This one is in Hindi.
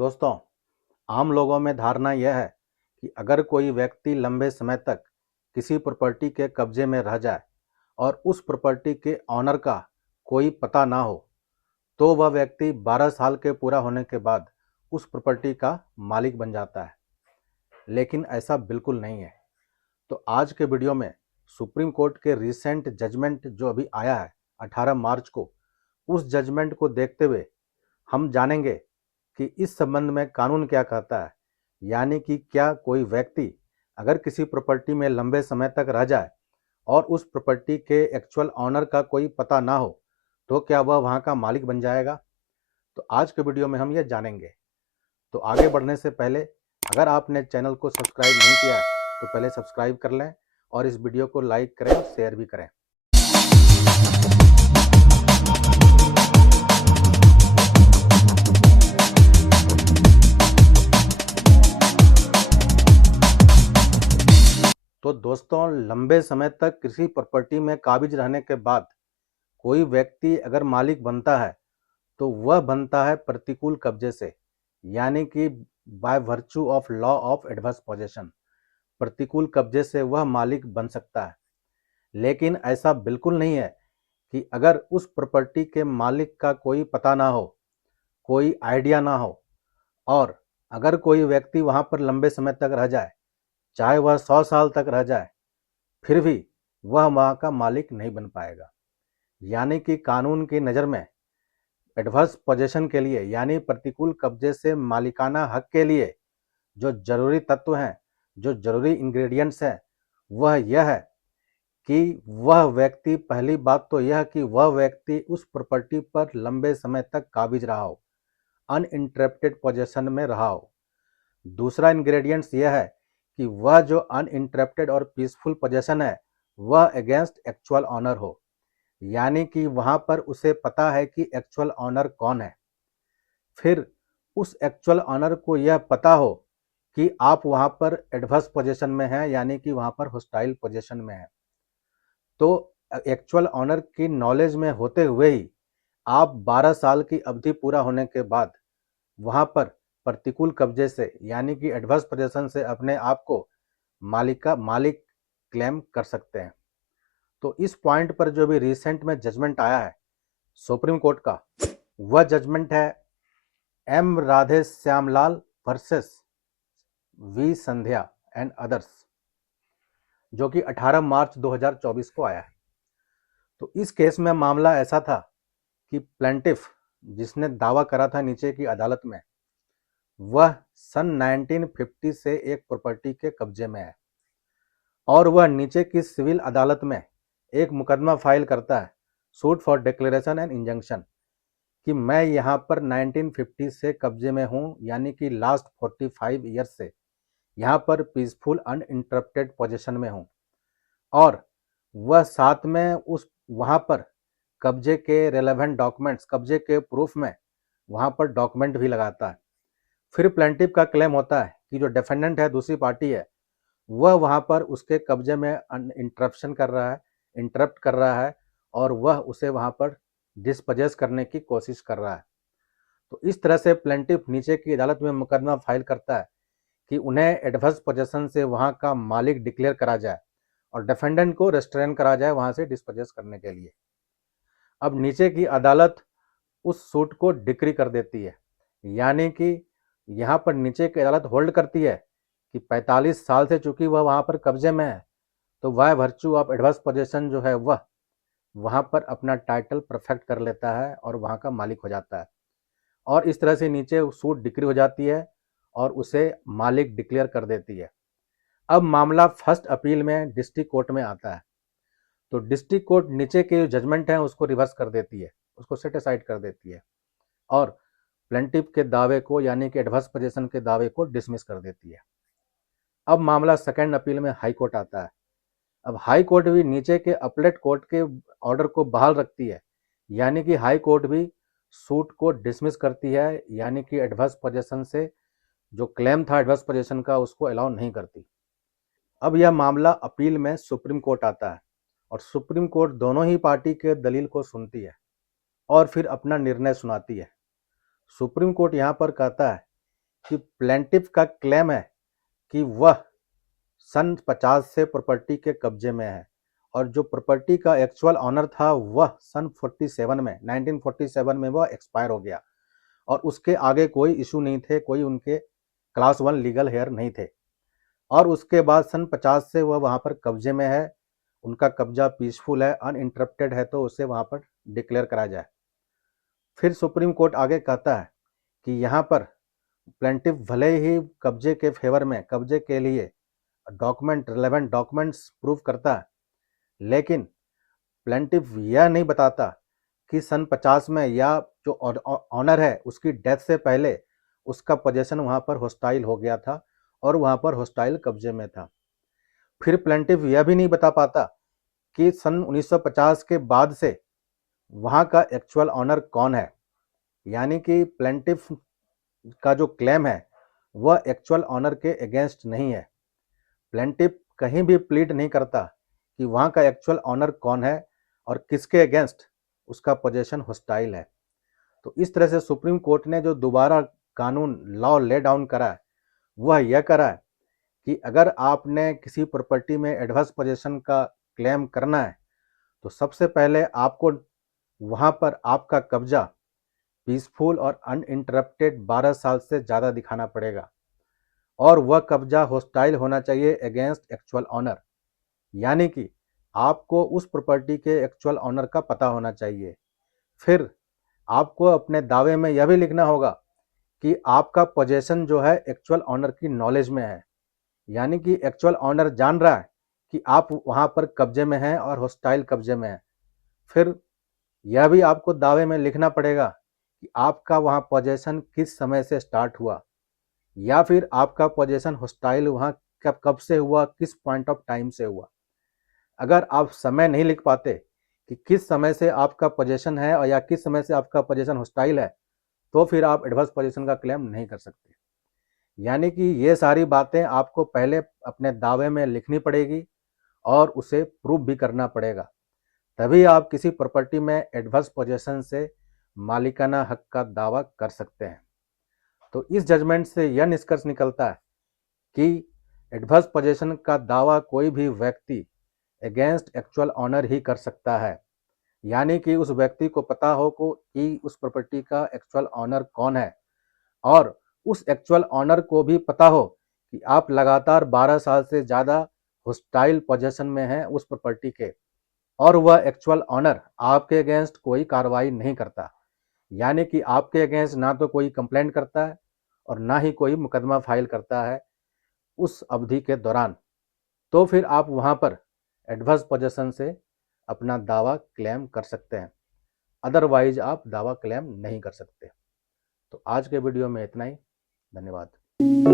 दोस्तों, आम लोगों में धारणा यह है कि अगर कोई व्यक्ति लंबे समय तक किसी प्रॉपर्टी के कब्जे में रह जाए और उस प्रॉपर्टी के ऑनर का कोई पता ना हो, तो वह व्यक्ति 12 साल के पूरा होने के बाद उस प्रॉपर्टी का मालिक बन जाता है। लेकिन ऐसा बिल्कुल नहीं है। तो आज के वीडियो में सुप्रीम कोर्ट के रिसेंट जजमेंट जो अभी आया है 18 मार्च को, उस जजमेंट को देखते हुए हम जानेंगे कि इस संबंध में कानून क्या कहता है। यानी कि क्या कोई व्यक्ति अगर किसी प्रॉपर्टी में लंबे समय तक रह जाए और उस प्रॉपर्टी के एक्चुअल ऑनर का कोई पता ना हो, तो क्या वह वहाँ का मालिक बन जाएगा। तो आज के वीडियो में हम ये जानेंगे। तो आगे बढ़ने से पहले अगर आपने चैनल को सब्सक्राइब नहीं किया है तो पहले सब्सक्राइब कर लें और इस वीडियो को लाइक करें और शेयर भी करें। तो दोस्तों, लंबे समय तक किसी प्रॉपर्टी में काबिज रहने के बाद कोई व्यक्ति अगर मालिक बनता है तो वह बनता है प्रतिकूल कब्जे से, यानी कि by virtue of law of adverse possession. प्रतिकूल कब्जे से वह मालिक बन सकता है। लेकिन ऐसा बिल्कुल नहीं है कि अगर उस प्रॉपर्टी के मालिक का कोई पता ना हो, कोई आइडिया ना हो, और अगर कोई व्यक्ति वहाँ पर लंबे समय तक रह जाए, चाहे वह 100 साल तक रह जाए, फिर भी वह वहाँ का मालिक नहीं बन पाएगा। यानी कि कानून की नज़र में एडवर्स पोजेशन के लिए, यानी प्रतिकूल कब्जे से मालिकाना हक के लिए जो जरूरी तत्व हैं, जो जरूरी इंग्रेडिएंट्स हैं, वह यह है कि वह व्यक्ति, पहली बात तो यह कि वह व्यक्ति उस प्रॉपर्टी पर लंबे समय तक काबिज रहा हो, अनइंटरप्टेड पोजेशन में रहा हो। दूसरा इंग्रेडिएंट्स यह है कि वह जो अनइंटरप्टेड और पीसफुल पोजेशन है वह अगेंस्ट एक्चुअल ऑनर हो, यानी कि वहाँ पर उसे पता है कि एक्चुअल ऑनर कौन है। फिर उस एक्चुअल ऑनर को यह पता हो कि आप वहाँ पर एडवर्स पोजीशन में हैं, यानी कि वहाँ पर हॉस्टाइल पोजीशन में हैं। तो एक्चुअल ऑनर की नॉलेज में होते हुए ही आप 12 साल की अवधि पूरा होने के बाद वहाँ पर प्रतिकूल कब्जे से, यानी कि एडवर्स पोजीशन से अपने आप को मालिक क्लेम कर सकते हैं। तो इस पॉइंट पर जो भी रिसेंट में जजमेंट आया है सुप्रीम कोर्ट का, वह जजमेंट है M Radhe Shyamlal versus V Sandhya and others, जो कि 18 मार्च 2024 को आया है। तो इस केस में मामला ऐसा था कि प्लेंटिफ जिसने दावा करा था नीचे की अदालत में, वह सन 1950 से एक प्रॉपर्टी के कब्जे में है और वह नीचे की सिविल अदालत में एक मुकदमा फाइल करता है, suit for declaration and injunction, कि मैं यहाँ पर 1950 से कब्जे में हूँ, यानी कि लास्ट 45 ईयर्स से यहाँ पर पीसफुल अनइंटरप्टेड पोजीशन में हूँ। और वह साथ में उस वहाँ पर कब्जे के रेलेवेंट डॉक्यूमेंट्स, कब्जे के प्रूफ में वहाँ पर डॉक्यूमेंट भी लगाता है। फिर प्लेंटिफ का क्लेम होता है कि जो डिफेंडेंट है, दूसरी पार्टी है, वह वहाँ पर उसके कब्जे में इंटरप्शन कर रहा है, इंटरप्ट कर रहा है और वह उसे वहाँ पर डिस्पजेस करने की कोशिश कर रहा है। तो इस तरह से प्लेंटिफ नीचे की अदालत में मुकदमा फाइल करता है कि उन्हें एडवर्स पोजीशन से वहाँ का मालिक डिक्लेयर करा जाए और डिफेंडेंट को रेस्ट्रेन करा जाए वहाँ से डिस्पजेस करने के लिए। अब नीचे की अदालत उस सूट को डिक्री कर देती है, यानी कि यहाँ पर नीचे की अदालत होल्ड करती है कि 45 साल से चूंकि वह वहाँ पर कब्जे में है, तो वह वर्च्यू ऑफ एडवर्स पोजीशन जो है वह वहाँ पर अपना टाइटल परफेक्ट कर लेता है और वहाँ का मालिक हो जाता है। और इस तरह से नीचे सूट डिक्री हो जाती है और उसे मालिक डिक्लेयर कर देती है। अब मामला फर्स्ट अपील में डिस्ट्रिक्ट कोर्ट में आता है, तो डिस्ट्रिक्ट कोर्ट नीचे के जो जजमेंट है उसको रिवर्स कर देती है, उसको सेट असाइड कर देती है और प्लेंटिफ के दावे को, यानी कि एडवर्स पोजीशन के दावे को डिसमिस कर देती है। अब मामला सेकंड अपील में हाई कोर्ट आता है। अब हाई कोर्ट भी नीचे के अपीलेट कोर्ट के ऑर्डर को बहाल रखती है, यानी कि हाई कोर्ट भी सूट को डिसमिस करती है, यानी कि एडवर्स पोजीशन से जो क्लेम था एडवर्स पोजीशन का उसको अलाउ नहीं करती। अब यह मामला अपील में सुप्रीम कोर्ट आता है और सुप्रीम कोर्ट दोनों ही पार्टी के दलील को सुनती है और फिर अपना निर्णय सुनाती है। सुप्रीम कोर्ट यहाँ पर कहता है कि प्लेंटिफ का क्लेम है कि वह सन 50 से प्रॉपर्टी के कब्जे में है और जो प्रॉपर्टी का एक्चुअल ऑनर था वह सन 47 में 1947 में वह एक्सपायर हो गया और उसके आगे कोई इशू नहीं थे, कोई उनके क्लास 1 लीगल हेयर नहीं थे। और उसके बाद सन 50 से वह वहाँ पर कब्जे में है, उनका कब्जा पीसफुल है, अनइंटरप्टेड है, तो उसे वहाँ पर डिक्लेयर करा जाए। फिर सुप्रीम कोर्ट आगे कहता है कि यहाँ पर प्लेंटिफ भले ही कब्जे के फेवर में, कब्जे के लिए डॉक्यूमेंट, रिलेवेंट डॉक्यूमेंट्स प्रूव करता है, लेकिन प्लेंटिफ यह नहीं बताता कि सन 50 में या जो ऑनर है उसकी डेथ से पहले उसका पोजेशन वहाँ पर हॉस्टाइल हो गया था और वहाँ पर हॉस्टाइल कब्जे में था। फिर प्लेंटिफ यह भी नहीं बता पाता कि सन 1950 के बाद से वहाँ का एक्चुअल ऑनर कौन है, यानी कि प्लेंटिफ का जो क्लेम है वह एक्चुअल ऑनर के अगेंस्ट नहीं है। प्लेंटिफ कहीं भी प्लीड नहीं करता कि वहाँ का एक्चुअल ऑनर कौन है और किसके अगेंस्ट उसका पोजेशन हॉस्टाइल है। तो इस तरह से सुप्रीम कोर्ट ने जो दोबारा कानून लॉ ले डाउन करा है वह यह करा है कि अगर आपने किसी प्रॉपर्टी में एडवर्स पोजेशन का क्लेम करना है तो सबसे पहले आपको वहाँ पर आपका कब्जा पीसफुल और अनइंटरप्टेड 12 साल से ज़्यादा दिखाना पड़ेगा और वह कब्जा हॉस्टाइल होना चाहिए अगेंस्ट एक्चुअल ऑनर, यानी कि आपको उस प्रॉपर्टी के एक्चुअल ऑनर का पता होना चाहिए। फिर आपको अपने दावे में यह भी लिखना होगा कि आपका पोजेशन जो है एक्चुअल ऑनर की नॉलेज में है, यानी कि एक्चुअल ऑनर जान रहा है कि आप वहाँ पर कब्जे में हैं और हॉस्टाइल कब्जे में हैं। फिर यह भी आपको दावे में लिखना पड़ेगा कि आपका वहाँ पोजेशन किस समय से स्टार्ट हुआ या फिर आपका पोजेशन हॉस्टाइल वहाँ कब से हुआ, किस पॉइंट ऑफ टाइम से हुआ। अगर आप समय नहीं लिख पाते कि किस समय से आपका पोजेशन है और या किस समय से आपका पोजेशन हॉस्टाइल है, तो फिर आप एडवर्स पोजीशन का क्लेम नहीं कर सकते। यानी कि ये सारी बातें आपको पहले अपने दावे में लिखनी पड़ेगी और उसे प्रूव भी करना पड़ेगा, तभी आप किसी प्रॉपर्टी में एडवर्स पोजीशन से मालिकाना हक का दावा कर सकते हैं। तो इस जजमेंट से यह निष्कर्ष निकलता है कि एडवर्स पोजीशन का दावा कोई भी व्यक्ति अगेंस्ट एक्चुअल ऑनर ही कर सकता है, यानी कि उस व्यक्ति को पता हो कि उस प्रॉपर्टी का एक्चुअल ऑनर कौन है और उस एक्चुअल ऑनर को भी पता हो कि आप लगातार 12 साल से ज़्यादा हॉस्टाइल पोजीशन में हैं उस प्रॉपर्टी के और वह एक्चुअल ऑनर आपके अगेंस्ट कोई कार्रवाई नहीं करता, यानी कि आपके अगेंस्ट ना तो कोई कंप्लेंट करता है और ना ही कोई मुकदमा फाइल करता है उस अवधि के दौरान। तो फिर आप वहाँ पर एडवर्स पोजीशन से अपना दावा क्लेम कर सकते हैं, अदरवाइज आप दावा क्लेम नहीं कर सकते। तो आज के वीडियो में इतना ही। धन्यवाद।